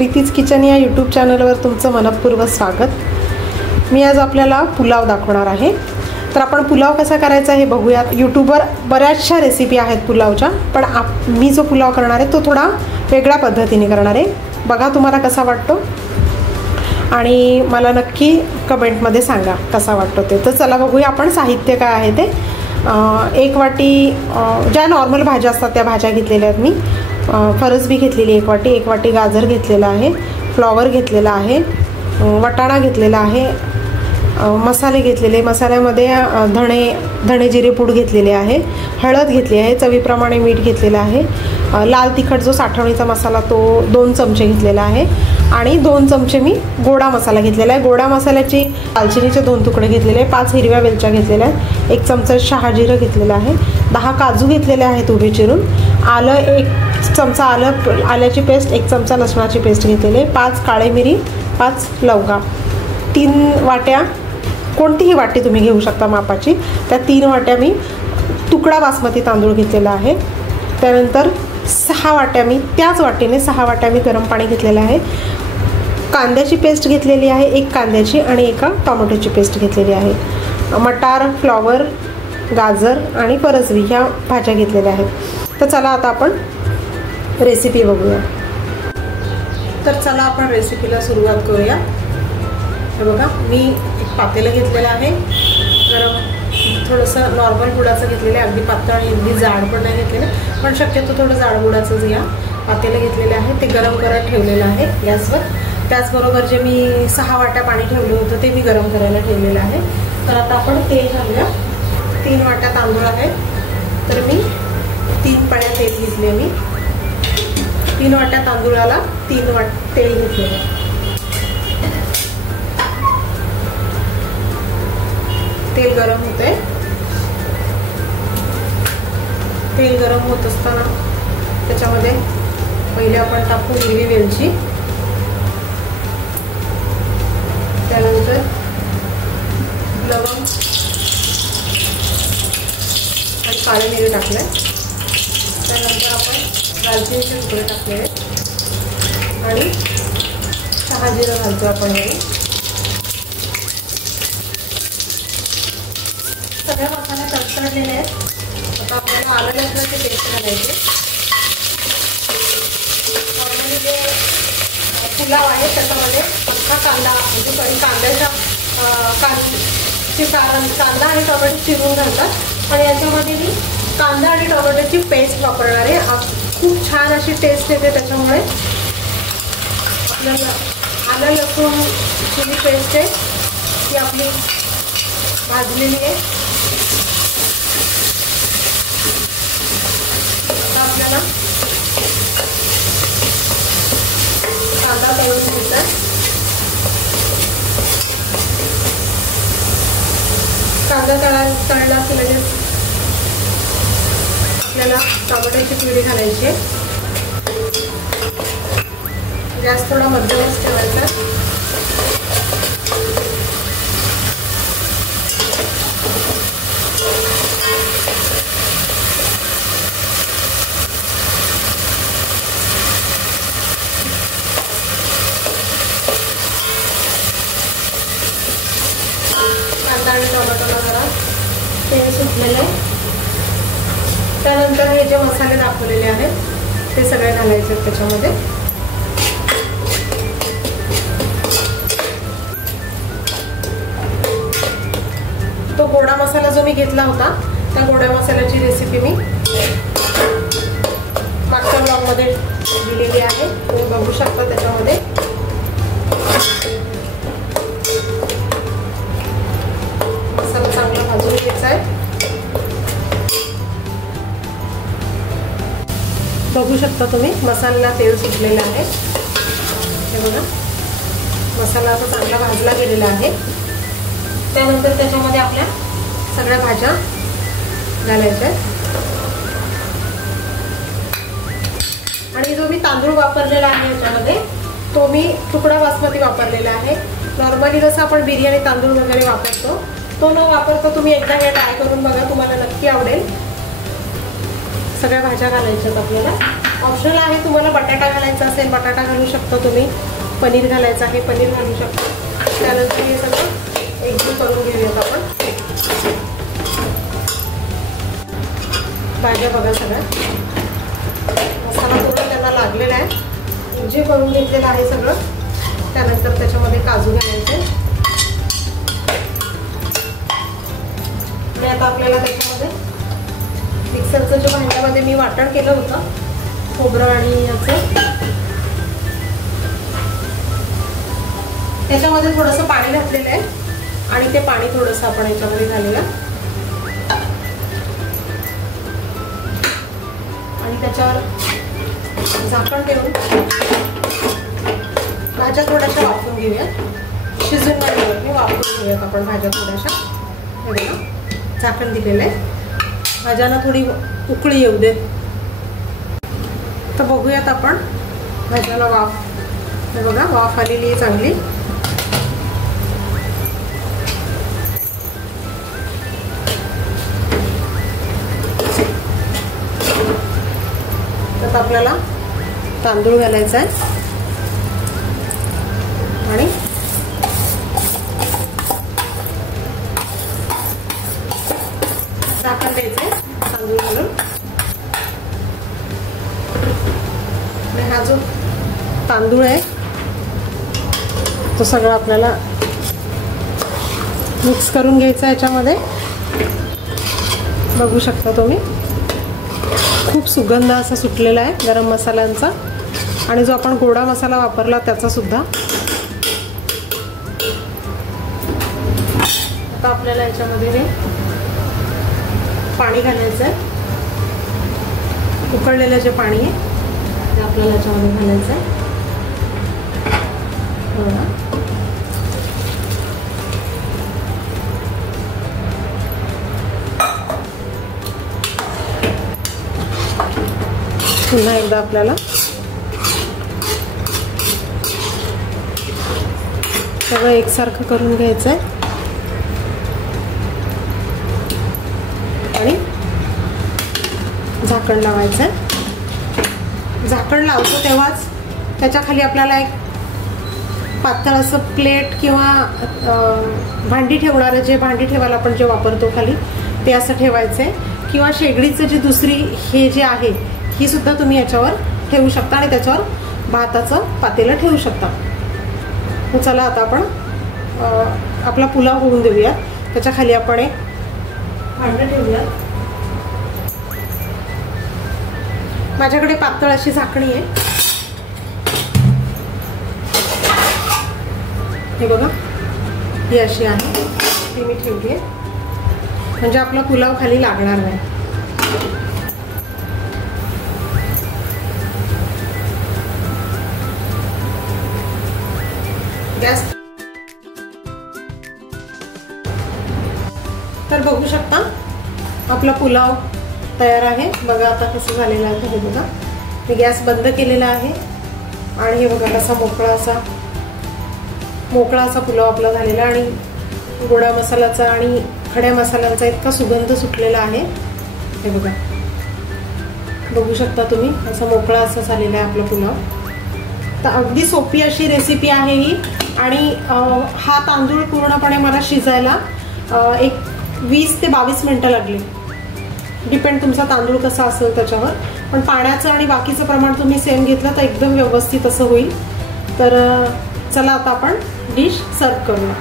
प्रीतीज kitchen या YouTube चॅनलवर तुमचं मनपूर्वक स्वागत। मी आज आपल्याला पुलाव दाखवणार आहे। तर आपण पुलाव कसा करायचा हे बघूयात। यूट्यूबवर बऱ्याचशा रेसिपी आहेत पुलावच्या, पण मी जो पुलाव करणार आहे तो थोडा वेगळ्या पद्धतीने करणार आहे। बघा तुम्हाला कसा वाटतो आणि मला नक्की कमेंटमध्ये सांगा कसा वाटतो ते। तर चला बघूया आपण साहित्य काय आहे ते। एक वाटी ज्या नॉर्मल भाज्या असतात त्या भाज्या घेतलेल्या आहेत मी। फरसबी घेतलेली एक वाटी गाजर घेतलेला आहे, फ्लॉवर घेतलेला आहे, वाटाणा घेतलेला आहे, मसाले घेतलेले, मसाल्यामध्ये धणे जिरे पूड घेतलेले आहे, हळद घेतली आहे, चवीप्रमाणे मीठ घेतलेलं आहे, लाल तिखट जो साठवणीचा मसाला तो 2 चमचे घेतलेला आहे आणि 2 चमचे मी गोडा मसाला घेतलेला आहे। गोडा मसाल्याची दालचिनीचे 2 तुकडे घेतलेले, 5 हिरव्या वेलच्या घेतलेल्या आहेत, 1 चमचा शहाजिरं घेतलेलं आहे, 10 काजू घेतलेले आहेत उभे चिरून, आलं 1 चमचा आल्याची पेस्ट, 1 चमचा लसणाची पेस्ट घेतलेले, 5 काळे मिरी, 5 लवंगा, 3 वाट्या, कोणतीही वाटी तुम्ही घेऊ शकता मापाची, त्या 3 वाट्या मी तुकडा बासमती तांदूळ घेतलेला आहे। त्यानंतर 6 वाट्या मी त्याच वाटीने 6 वाट्या मी गरम पाणी घेतलेलं आहे। कांद्याची पेस्ट घेतलेली आहे, 1 कांद्याची आणि 1 टोमॅटोची पेस्ट घेतलेली आहे। मटार, फ्लॉवर, गाजर आणि फरसबी ह्या भाज्या घेतलेल्या आहेत। तर चला आता आपण रेसिपी बघूया। तर चला आपण रेसिपीला सुरुवात करूया। हे बघा, मी एक पातेलं घेतलेलं आहे, गरम थोडंसं नॉर्मल गुळाचं घेतलेलं आहे, अगदी पातळ आणि अगदी जाड पण नाही घेतलेलं, पण शक्यतो थोडं जाड गुळाचंच घ्या। पातेलं घेतलेलं आहे, ते गरम करत ठेवलेलं आहे गॅसवर। त्याचबरोबर जे मी 6 वाट्या पाणी ठेवलं होतं ते मी गरम करायला ठेवलेलं आहे। तर आता आपण तेल घालूया। 3 वाट्या तांदूळ आहेत, तर मी 3 पळ्या तेल घेतले। मी 3 वाट्या तांदूळाला 3 वाट तेल घेतलेलं। तेल गरम होते। तेल गरम होत असताना त्याच्यामध्ये पहिले आपण टाकू हिरवी वेलची, त्यानंतर लवंग आणि काळे मिरे टाकले, त्यानंतर आपण दालचिनीचे तुकडे टाकले आणि शहाजिरं घालतो आपण। हे सगळे मसाले तडतडलेले आहेत। आता आपल्याला आलं लसणाची पेस्ट घालायची। नॉर्मली जे पुलाव आहे त्याच्यामध्ये अख्खा कांदा म्हणजे कांद्याच्या कांदा आणि टोमॅटो चिरून घालतात, आणि याच्यामध्ये मी कांदा आणि टोमॅटोची पेस्ट वापरणार आहे। खूप छान अशी टेस्ट येते त्याच्यामुळे। आपल्याला आलं लसूण चिली पेस्ट आहे ती आपली भाजलेली आहे। आता आपल्याला कांदा तळून घ्यायचा आहे। कांदा तळला की लगेच आपल्याला टोमॅटोची प्युरी घालायची आहे। गॅस थोडा मध्यमच ठेवायचा। कांदा आणि टोमॅटोला जरा तेल सुटलेलं आहे। त्यानंतर हे जे मसाले दाखवलेले आहेत ते सगळे घालायचे आहेत त्याच्यामध्ये। तो गोडा मसाला जो मी घेतला होता त्या गोड्या मसाल्याची रेसिपी मी मागच्या ब्लॉगमध्ये दिलेली आहे, तुम्ही बघू शकता। त्याच्यामध्ये मसाला चांगला भाजून घ्यायचा आहे। बघू शकता तुम्ही मसाल्याला तेल सुटलेलं आहे। हे बघा, मसाला आता चांगला भाजला गेलेला आहे। त्यानंतर त्याच्यामध्ये आपल्या सगळ्या भाज्या घालायच्या आहेत, आणि जो मी तांदूळ वापरलेला आहे याच्यामध्ये तो मी तुकडा बासमती वापरलेला आहे। नॉर्मली जसं आपण बिर्याणी तांदूळ वगैरे वापरतो तो न वापरता तुम्ही एकदा हे ट्राय करून बघा, तुम्हाला नक्की आवडेल। सगळ्या भाज्या घालायच्यात आपल्याला। ऑप्शनल आहे, तुम्हाला बटाटा घालायचा असेल बटाटा घालू शकता तुम्ही, पनीर घालायचं आहे पनीर घालू शकता। त्यानंतर हे सगळं एकजीव करून घेऊयात आपण। भाज्या बघा सगळ्या मसाला थोडा त्यांना लागलेला आहे, एकजीव करून घेतलेलं आहे सगळं। त्यानंतर त्याच्यामध्ये काजू घालायचे आणि आता आपल्याला त्याच्यामध्ये मिक्सरचं जे भांड्यामध्ये मी वाटण केलं होतं खोबरं आणि याचं, त्याच्यामध्ये थोडंसं पाणी घातलेलं आहे आणि ते पाणी थोडंसं आपण याच्यामध्ये घालूया आणि त्याच्यावर झाकण देऊन भाज्या थोड्याशा वाफवून घेऊया, शिजून नाही घेऊया, वाफवून घेऊयात आपण भाज्या थोड्याशा। हे बघा झाकण दिलेलं आहे, भाज्यांना थोडी उकळी येऊ देत। तर बघूयात आपण भाज्याला वाफ, हे बघा वाफ आलेली आहे चांगली। तर आपल्याला तांदूळ घालायचा आहे आणि झाकण द्यायचं तांदूळ घालून। आणि हा जो तांदूळ आहे तो सगळा आपल्याला मिक्स करून घ्यायचा याच्यामध्ये। बघू शकता तुम्ही खूप सुगंध असा सुटलेला आहे गरम मसाल्यांचा आणि जो आपण गोडा मसाला वापरला त्याचा सुद्धा। आता आपल्याला याच्यामध्ये हे पाणी घालायचं आहे, उकळलेलं जे पाणी आहे ते आपल्याला याच्यामध्ये घालायचं आहे। पुन्हा एकदा आपल्याला सगळं एकसारखं करून घ्यायचं आहे आणि झाकण लावायचं आहे। झाकण लावतो तेव्हाच त्याच्या खाली आपल्याला एक पातळ असं प्लेट किंवा भांडी ठेवणारं, जे भांडी ठेवायला आपण जे वापरतो खाली ते असं ठेवायचं आहे, किंवा शेगडीचं जे दुसरी हे जे आहे ही सुद्धा तुम्ही याच्यावर ठेवू शकता आणि त्याच्यावर भाताचं पातेलं ठेवू शकता। चला आता आपण आपला पुलाव होऊन देऊया, त्याच्या खाली आपण एक भांडं ठेवूया। माझ्याकडे पातळ अशी झाकणी आहे, हे बघा ही अशी आहे, ती मी ठेवली आहे म्हणजे आपला पुलाव खाली लागणार नाही। गॅस तर बघू शकता आपला पुलाव तयार आहे। बघा आता कसं झालेलं आहे, हे बघा मी गॅस बंद केलेला आहे आणि हे बघा कसा मोकळा असा पुलाव आपला झालेला आणि गोडा मसाल्याचा आणि खड्या मसाल्यांचा इतका सुगंध सुटलेला आहे। हे बघा बघू शकता तुम्ही, असा मोकळा असा झालेला आहे आपला पुलाव। तर अगदी सोपी अशी रेसिपी आहे ही आणि हा तांदूळ पूर्णपणे मला शिजायला एक 20 ते 22 मिनिटं लागली, डिपेंड तुमचा तांदूळ कसा असेल त्याच्यावर। पण पाण्याचं आणि बाकीचं प्रमाण तुम्ही सेम घेतलं तर एकदम व्यवस्थित असं होईल। तर चला आता आपण डिश सर्व करूया।